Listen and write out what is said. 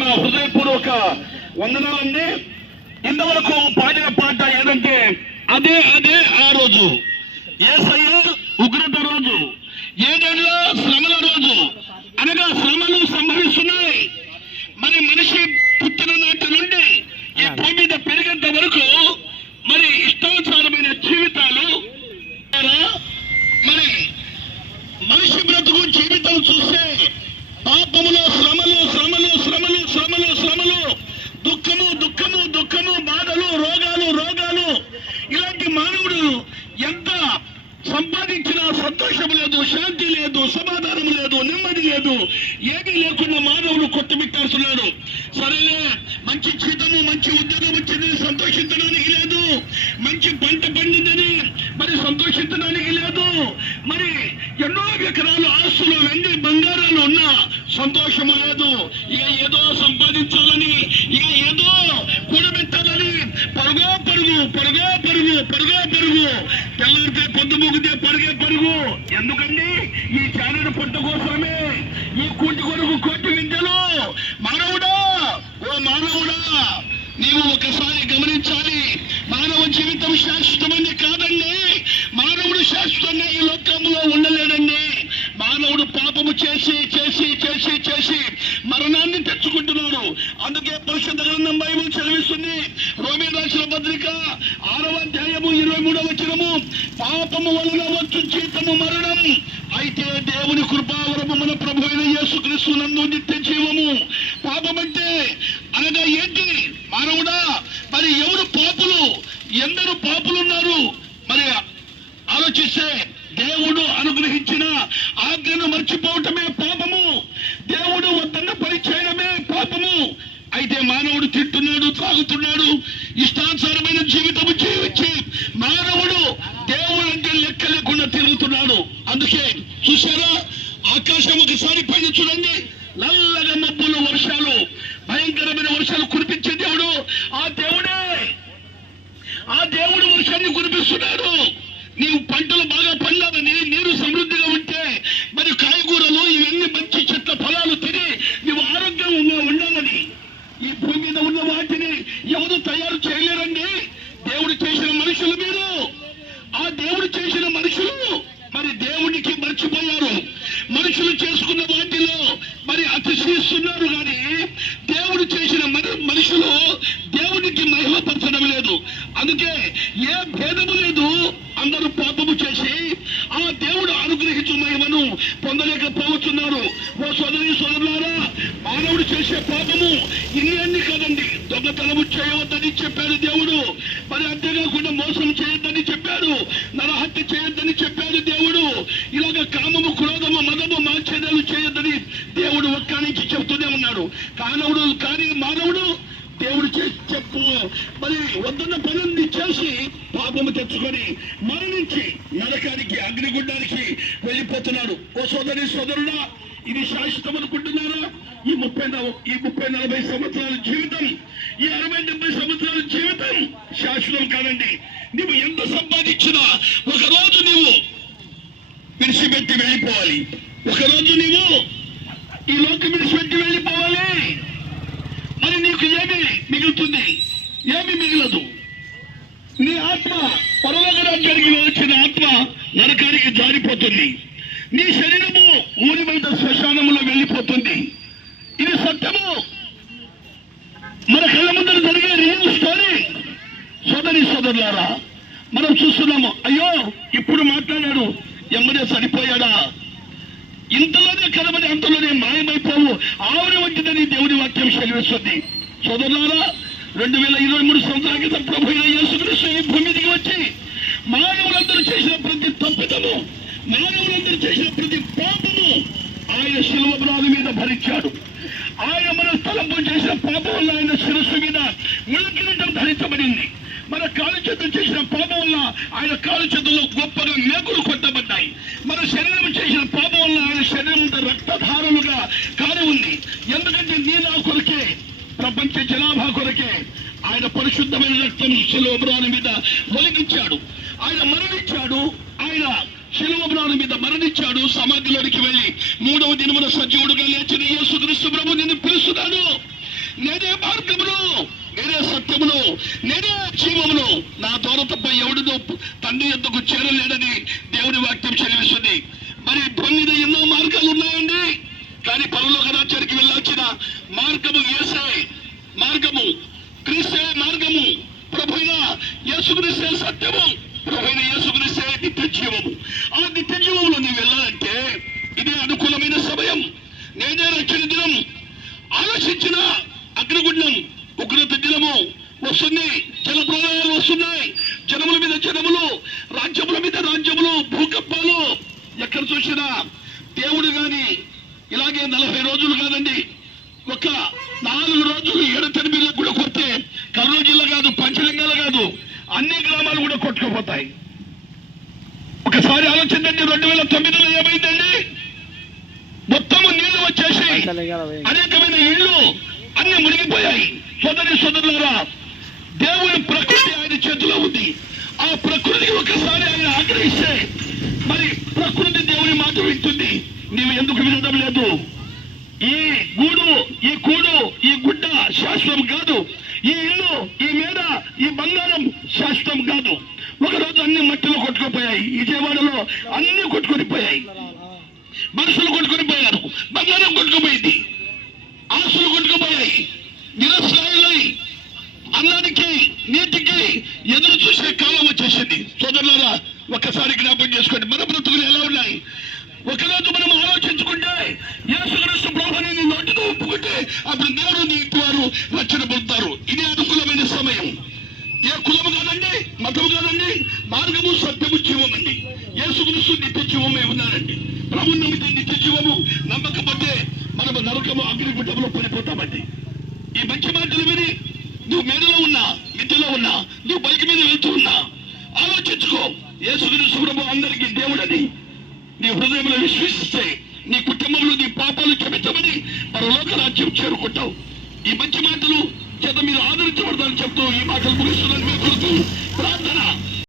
మా హృదయపూర్వక వందనాలండి. ఇంతవరకు పాడిన పాట ఏదంటే అదే అదే ఆ రోజు, యేసయ్య ఉగ్రత రోజు, ఏడేళ్ళ శ్రమల రోజు, అనగా శ్రమలు సంభవిస్తున్నాయి. మరి మనిషి పుట్టిన నాటి నుండి ఈ భూమి మీద పెరిగేంత వరకు మరి ఇష్టానుసారమైన జీవితాలు, మరి మనిషి బ్రతుకు జీవితం చూస్తే పాపములో శ్రమలు శ్రమలు శ్రమలు శ్రమలు శ్రమలు, దుఃఖము దుఃఖము దుఃఖము, బాధలు, రోగాలు రోగాలు. ఇలాంటి మానవుడు ఎంత సంపాదించినా సంతోషం లేదు, శాంతి లేదు, సమాధానం లేదు, నెమ్మది లేదు. ఏమీ లేకుండా మానవుడు కొట్టుమిట్టాడుతున్నాడు. సరేలే, మంచి జీతము మంచి ఉద్యోగం వచ్చింది, సంతోషించడానికి లేదు. మంచి పంట పండిందని మరి సంతోషించడానికి లేదు. మరి ఎన్నో ఎకరాలు ఆస్తులు, వెండి బంగారాలు ఉన్నా సంతోషము లేదు. ఇక ఏదో సంపాదించాలని, ఇక ఏదో కూడబెట్టాలని పరుగో పరుగు పరుగో పరుగు పరుగో పరుగు, తెల్లారితే పొద్దు ముగితే పరుగే పరుగు. ఎందుకండి? ఈ చారుడు పొట్ట కోసమే, ఈ కూటి కొరకు కోటి విద్యలు. మానవుడా, ఓ మానవుడా, నీవు ఒకసారి గమనించాలి. మానవ జీవితం శాశ్వతమని కాదండి. మానవుడు శాశ్వతంగా ఈ లోకంలో ఉండలేదండి. మానవుడు పాపము చేసి చేసి చేసి చేసి మరణాన్ని తెచ్చుకుంటున్నాడు. అందుకే పరిశుద్ధ గ్రంథం బైబిల్ చదివిస్తుంది. రోమీ రాసిన పత్రిక 6వ అధ్యాయము 23వ వచనము, పాపము వలన వచ్చు జీతము మరణం, అయితే దేవుని కృపావరము మన ప్రభు అయిన యేసుక్రీస్తు నందు నిత్య జీవము. పాపం అంటే అనగా ఏంటి? మానవుడా, మరి ఎవరు పాపులు? ఎందరు పాపులున్నారు? మరి ఆలోచిస్తే దేవుడు అనుగ్రహించిన ఆజ్ఞను మర్చిపోవటమే పాపము. దేవుడు వద్దన్న పని చేయడమే పాపము. అయితే మానవుడు తింటున్నాడు, తాగుతున్నాడు, ఇష్టానుసారమైన జీవితము జీవించి మానవుడు దేవుడు అంటే లెక్క లేకుండా తిరుగుతున్నాడు. అందుకే చూసారా, ఆకాశం ఒకసారి పైన చూడండి, నల్లగా మబ్బులు, వర్షాలు, భయంకరమైన వర్షాలు కురిపించే దేవుడు ఆ దేవుడే. ఆ దేవుడు వర్షాన్ని కురిపిస్తున్నాడు. నీవు పంటలు బాగా పండాలని, నీరు సమృద్ధిగా ఉంటే, మరి కాయగూరలు ఇవన్నీ మంచి చెట్ల ఫలాలు తిని నీవు ఆరోగ్యంగా ఉండాలని. ఈ భూమి మీద ఉన్న వాటిని ఎవరు తయారు చేయలేరండి. దేవుడు చేసిన మనుషులు మీరు. ఆ దేవుడు చేసిన మనుషులు మరి దేవునికి మర్చిపోయారు. మనుషులు చేసుకున్న వాటిలో మరి అతిశయిస్తున్నారు. కానీ దేవుడు చేసిన మనుషులు దేవునికి మహిమపరచడం లేదు. అందుకే ఏ భేదము లేదు. అందరూ పాపము చేసి ఆ దేవుడు అనుగ్రహించు మహిమను పొందలేకపోతున్నారు. ఓ సోదరి సోదరులారా, మానవుడు చేసే పాపము ఇన్ని కాదండి. దొంగతనము చేయవద్దని చెప్పాడు దేవుడు. మరి అంతేకాకుండా మోసం చేయొద్దని చెప్పాడు. నరహత్య చేయొద్దని చెప్పాడు దేవుడు. ఇలాగ కామము, క్రోధము, మదము, మాత్సర్యాలు చేయొద్దని దేవుడు ఒక్క నుంచి చెప్తూనే ఉన్నాడు. కానీ మానవుడు దేవుడు చెప్పు మరి వద్దన్న పనుంది చేసి పాపము తెచ్చుకొని మరణించి నరకానికి, అగ్నిగుండానికి వెళ్ళిపోతున్నాడు. ఓ సోదరి సోదరుడా, ఇది శాశ్వతం అనుకుంటున్నారా? ఈ 30-40 సంవత్సరాల జీవితం, ఈ 60-70 సంవత్సరాల జీవితం శాశ్వతం కాదండి. నువ్వు ఎంత సంపాదించినా ఒకరోజు నువ్వు విడిచిపెట్టి వెళ్ళిపోవాలి. ఒకరోజు నువ్వు ఈ లోకం విడిచిపెట్టి వెళ్ళిపోవాలి. మరి నీకు ఏమి మిగులుతుంది? ఏమి మిగలదు. నీ ఆత్మ పరలోక రాజ్యానికి వచ్చిన ఆత్మ నరకానికి జారిపోతుంది. నీ శరీరము ఊరి బయట శ్మశానములో వెళ్ళిపోతుంది. ఇది సత్యము. మన కళ్ళ ముందర జరిగే రియల్ స్టోరీ. సోదరి సోదరులారా, మనం చూస్తున్నాము. అయ్యో, ఇప్పుడు మాట్లాడాడు, ఎమ్మడే సరిపోయాడా? ఇంతలోనే కనబడి అంతలోనే మాయమైపోవు ఆవిరి వంటిదని దేవుడి వాక్యం సెలవిస్తుంది. సోదరులారా, 2023 సంవత్సరాల క్రితం ప్రభు అయిన యేసుక్రీస్తు ఈ భూమి దిగి వచ్చి మానవులందరూ చేసిన ప్రతి తప్పిదము, మానవులందరూ చేసిన ప్రతి పాపము ఆయన శిలువ మ్రాను మీద భరించాడు. ఆయన మన తలంపు చేసిన పాపం వల్ల ఆయన శిరస్సు మీద ముళ్ళ కిరీటం ధరించబడింది. మన కాలు చేతులు చేసిన పాపం వల్ల ఆయన కాలు చేతుల్లో గొప్పగా మేకులు కొట్టబడ్డాయి. మన శరీరం చేసిన పాపం వల్ల ఆయన శరీరం రక్తధారులుగా కారి ఉంది. ఎందుకంటే నీ నా కొరకే, ప్రపంచ జనాభా కొరకే ఆయన పరిశుద్ధమైన రక్తం శిలువ మ్రాను మీద ఒలిగించాడు. ఆయన మరణించాడు. ఆయన శిలువ మ్రాను మీద మరణించాడు. సమాధిలోనికి వెళ్లి 3వ దినమున సజీవుడుగా లేచిన యేసుక్రీస్తు ప్రభు నిన్ను పిలుస్తున్నాడు. నేనే మార్గమును, నేనే సత్యమును, నేనే జీవమును, నా ద్వారా తప్ప ఎవడిదో తండ్రి యొద్దకు చేరలేడని దేవుని వాక్యం చెల్లిస్తుంది. మరి భూమి మీద ఎన్నో మార్గాలు ఉన్నాయండి, కానీ పరలోక రాజ్యానికి వెళ్ళాల్సిన మార్గము యేసే మార్గము, క్రీస్తే మార్గము, ప్రభువైన యేసుక్రీస్తే సత్యము, ప్రభువైన యేసుక్రీస్తే నిత్య జీవము. ఆ నిత్య జీవములో నీవు వెళ్ళాలంటే ఇదే అనుకూలమైన సమయం, నేనే రక్షణ దినం. ఆలోచించిన అగ్నిగుండం ఉగ్రత దినము వస్తుంది, జల ప్రళయాలు వస్తున్నాయి, జనముల మీద జనములు, రాజ్యముల మీద రాజ్యములు, భూకంపాలు. ఎక్కడ చూసినా దేవుడు గాని ఇలాగే 40 రోజులు కాదండి, ఒక 4 రోజులు ఎడతెరిమిలో కూడా కొడితే కర్నూలు జిల్లా కాదు, పంచలింగాలు కాదు, అన్ని గ్రామాలు కూడా కొట్టుకుపోతాయి. ఒకసారి ఆలోచించండి, 2009లో ఏమైందండి? మొత్తము నీళ్లు వచ్చేసి అనేకమైన ఇళ్ళు అన్ని మునిగిపోయాయి. సోదరులారా, దేవుని ప్రకృతి ఆయన చేతిలో ఉంది. ఆ ప్రకృతికి ఒకసారి ఆయన ఆగ్రహిస్తే మరి ప్రకృతి దేవుని మాట వింటుంది. నీవు ఎందుకు వినడం లేదు? ఈ గూడు, ఈ కూడు, ఈ గుడ్డ శాశ్వతం కాదు. ఈ ఇల్లు, ఈ మేడ, ఈ బంగారం శాశ్వతం కాదు. ఒకరోజు అన్ని మట్టిలో కొట్టుకుపోయాయి. విజయవాడలో అన్ని కొట్టుకొని పోయాయి. మనుషులు కొట్టుకొని పోయారు, బంగారం కొట్టుకుపోయింది, ఆస్తులు కొట్టుకుపోయాయి. నిరసరాయులై అన్నానికి నీటికి ఎదురు చూసే కాలం వచ్చేసింది. సోదరులారా, ఒక్కసారి జ్ఞాపకం చేసుకోండి, మన బ్రతుకులు ఎలా ఉన్నాయి? ఒకరోజు మనం ఆలోచించుకుంటే, యేసుక్రీస్తు ప్రభువుని నీ నోటితో ఒప్పుకుంటే అప్పుడు దేవుడు నీకు వారు రక్షణ పొందుతారు. ఇది అనుకూలమైన సమయం. ఏ కులము కాదండి, మతము కాదండి, మార్గము, సత్యము, జీవం అండి. యేసుక్రీస్తు నిత్య జీవమే ఉన్నారండి. ప్రభువు నమ్మితే నిత్య జీవము, నమ్మకపోతే మనము నరకము, అగ్నిగుండంలో పడిపోతామండి. ఈ మంచి మాటలు విని నువ్వు మేడలో ఉన్నా, మిద్దెలో ఉన్నా, నువ్వు బైక్ మీద వెళ్తూ ఉన్నా, ఆలోచించుకో. యేసుక్రీస్తు ప్రభువు అందరికీ దేవుడని నీ హృదయంలో విశ్వసిస్తే నీ కుటుంబంలో నీ పాపాలు క్షమించమని పరలోక రాజ్యం చేరుకుంటావు. ఈ మంచి మాటలు చేత మీరు ఆదరించబడతారని చెప్తూ ఈ మాటలు ముగిస్తున్నాను. మీ కొరకు ప్రార్థన.